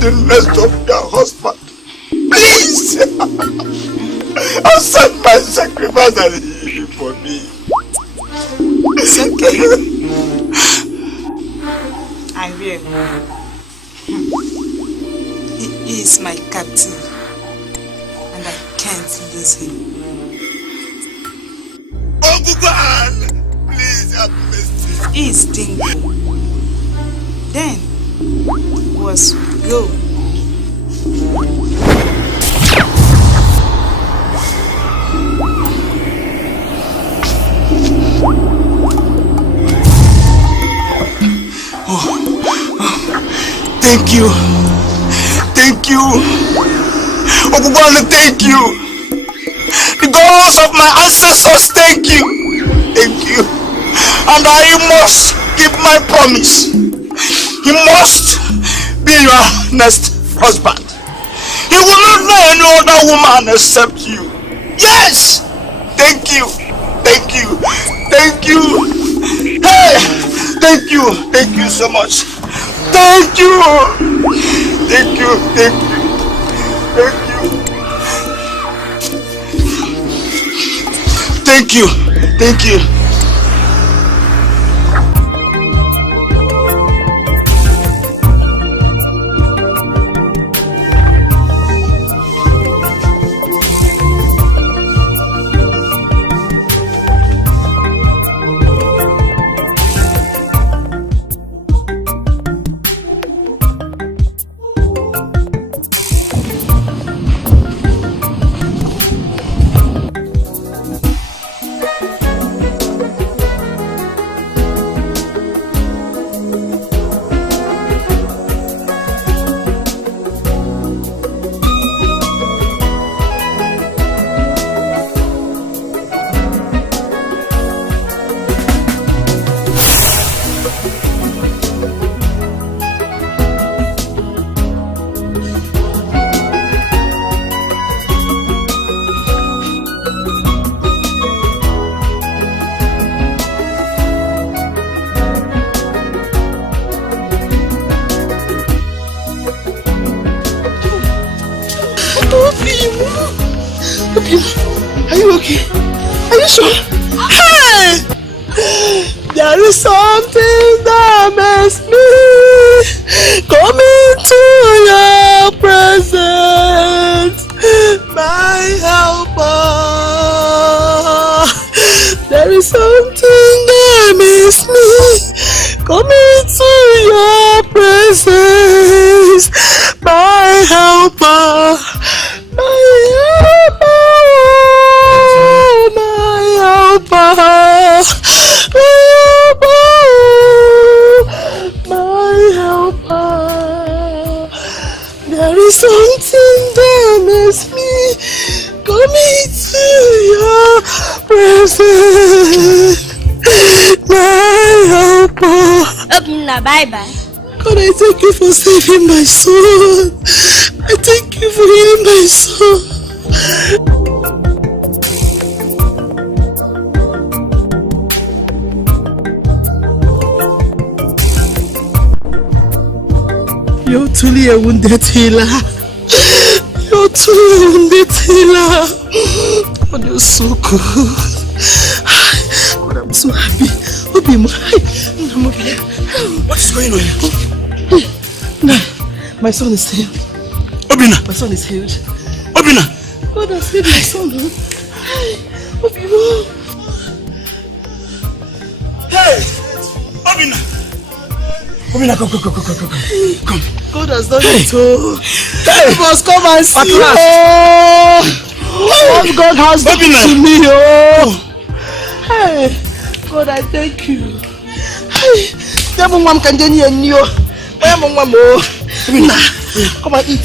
the rest of your husband. Please! Accept my sacrifice and heal for me. It's okay. I will. He is my captain, and I can't lose him. Oh, Gugan! Please have mercy. He is Dingo. Then, was go. Thank you. Thank you. Ogubana, thank you. The gods of my ancestors, thank you. Thank you. And I must keep my promise. He must be your next husband. He will not know any other woman except you. Yes! Thank you. Thank you. Thank you. Hey! Thank you. Thank you so much. Thank you. Thank you. Thank you. Thank you. Thank you. Thank you. Are you okay? Are you sure? Hey! There is something that makes me come into your presence, my helper. There is something that makes me come into your presence, my helper. Something that makes me come into your presence, my helper. Bye-bye. God, I thank you for saving my soul. I thank you for healing my soul. You're truly a wounded healer. You're truly a wounded healer. God, you're so good. God, I'm so happy. What is going on? No, my son is healed. Obina! My son is healed. Obina! God has healed my son. Obina! Hey! Obina! Obina, come. Come. God has done it all. You must come and see. What God has done to me. Oh. Hey, God, I thank you. Hey, come and eat.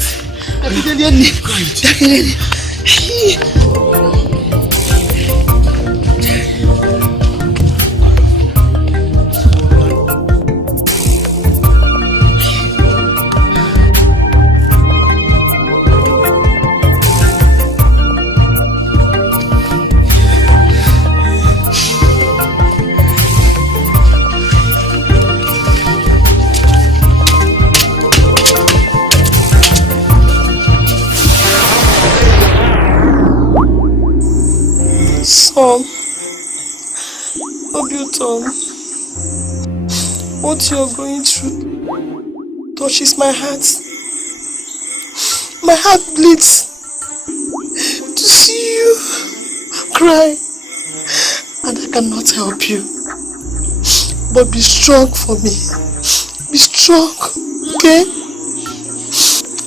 Obiuton, what you're going through touches my heart. My heart bleeds to see you cry, and I cannot help you. But be strong for me. Be strong, okay?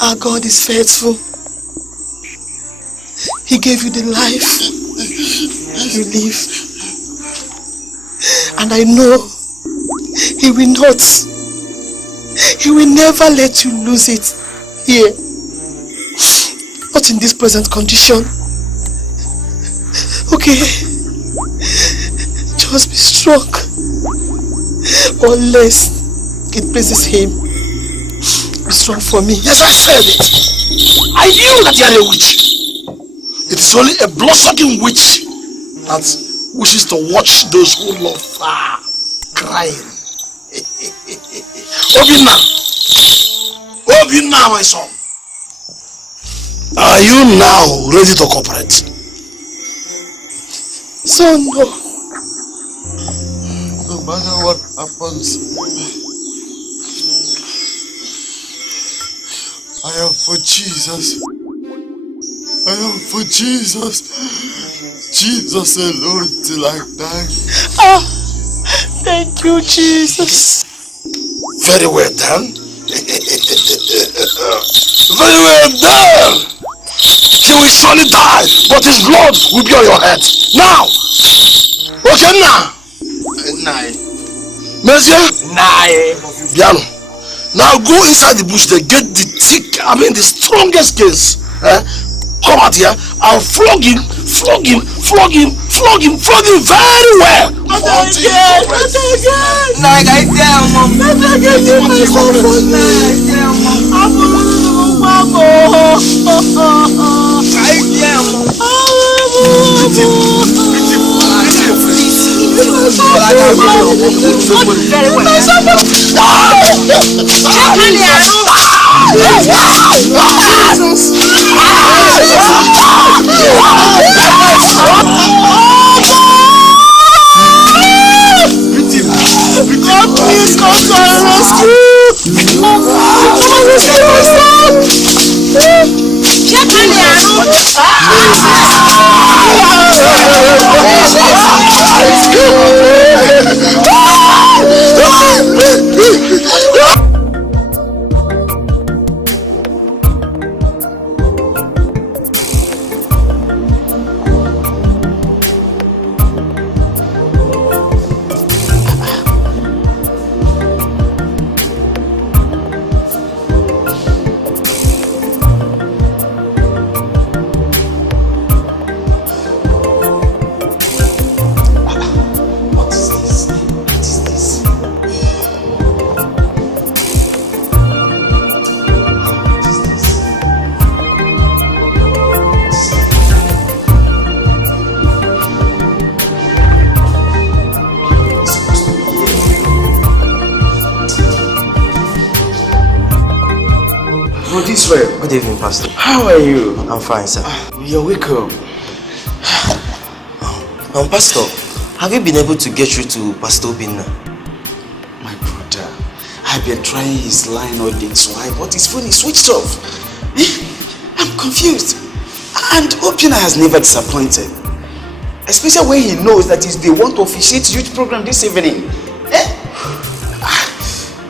Our God is faithful. He gave you the life you live. And I know He will never let you lose it here. Not in this present condition. Okay? Just be strong. Unless it pleases Him. Be strong for me. Yes, I said it. I knew that you are a witch. It is only a blood-sucking witch that wishes to watch those who love her crying. Obina, my son. Are you now ready to cooperate? Son, no. No matter what happens, I am for Jesus. I am for Jesus. Jesus alone till I die. Ah, thank you, Jesus. Very well done. Very well done. He will surely die, but his blood will be on your head. Now! Okay, now! Nine. Monsieur? Piano. Now go inside the bush there, get the the strongest case. Come out here and flog him very well. God, please come to our rescue. Good evening, Pastor. How are you? I'm fine, sir. You're welcome. Pastor, have you been able to get through to Pastor Obinna? My brother, I've been trying his line all this while, but his phone is switched off. I'm confused. And Obinna has never disappointed. Especially when he knows that it's the want to officiate youth program this evening.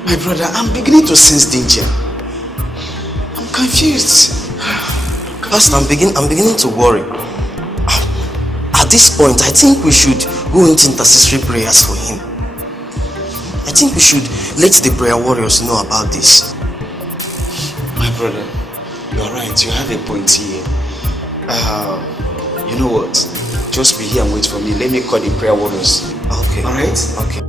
My brother, I'm beginning to sense danger. I'm confused. Pastor, I'm beginning to worry. At this point, I think we should go into intercessory prayers for him. I think we should let the prayer warriors know about this. My brother, you are right. You have a point here. You know what? Just be here and wait for me. Let me call the prayer warriors. Okay. Alright? Okay.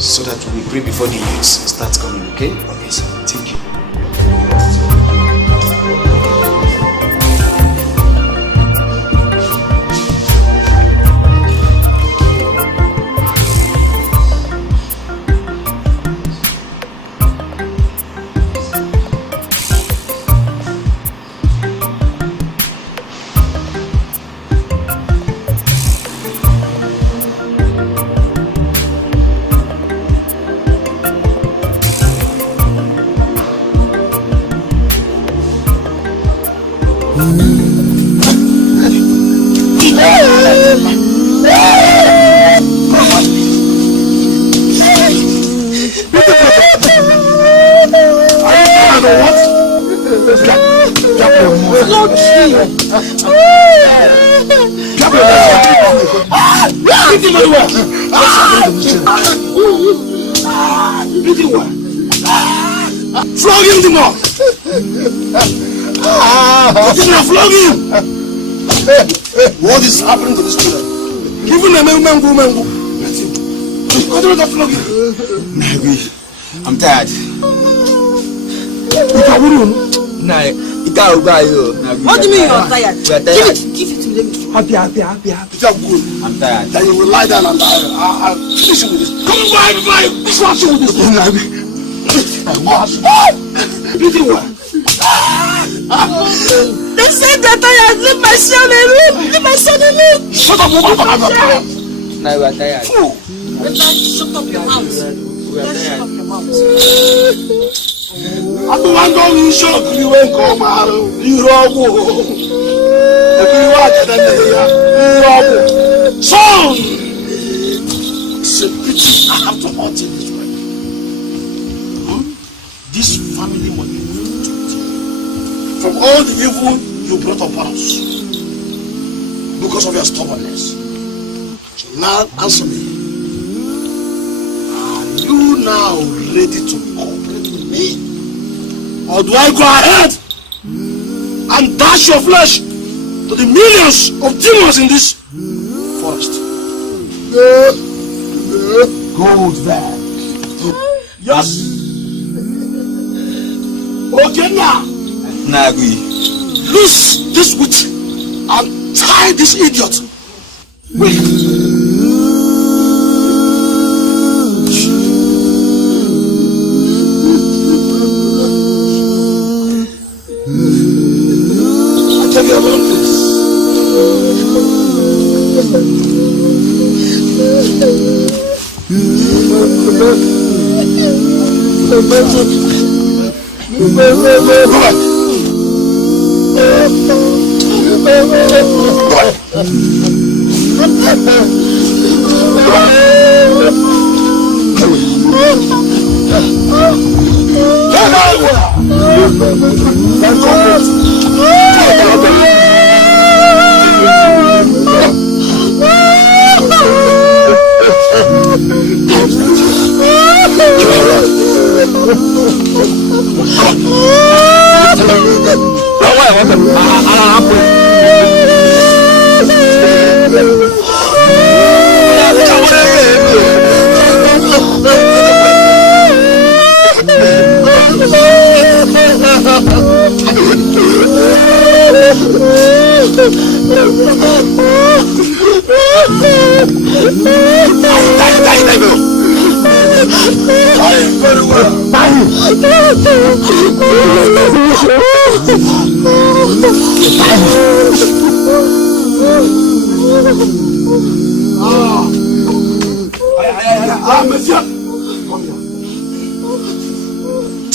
So that we pray before the youths start coming, okay? Okay, sir. Thank you. Flog him, Dimo! Flog him! What is happening to this children? Even a mango. I'm tired. What do you mean you're tired? Give it to me. Happy. I'm tired. Then you will lie down and I'll finish you with this. Come on, everybody! Finish you with this. They said that I had leave my son alone. Leave my son alone. Shut up, woman. I'm tired. Now we are tired. Shut up your mouth. Shut up your mouth. I'm the one going to shock you and come out. You're all son! It's a pity I have to hurt you this way. This family money from all the evil you brought upon us because of your stubbornness. So now answer me. Are you now ready to cooperate with me? Or do I go ahead and dash your flesh to the millions of demons in this forest? Go there. Yes. Okay now. Nagui. Loose this witch and tie this idiot. Wait. Take your own place. Go back.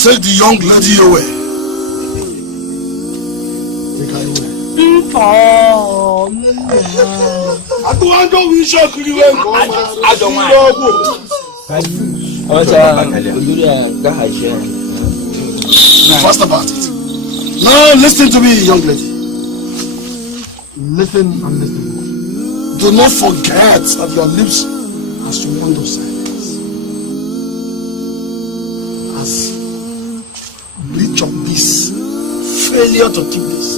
Take the young lady away. Take her away. I don't Fast about it. Now listen to me, young lady. Listen and listen. Do not forget that your lips are surrounded of silence. As breach of this, failure to keep this,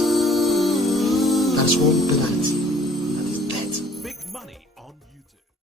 that's one penalty.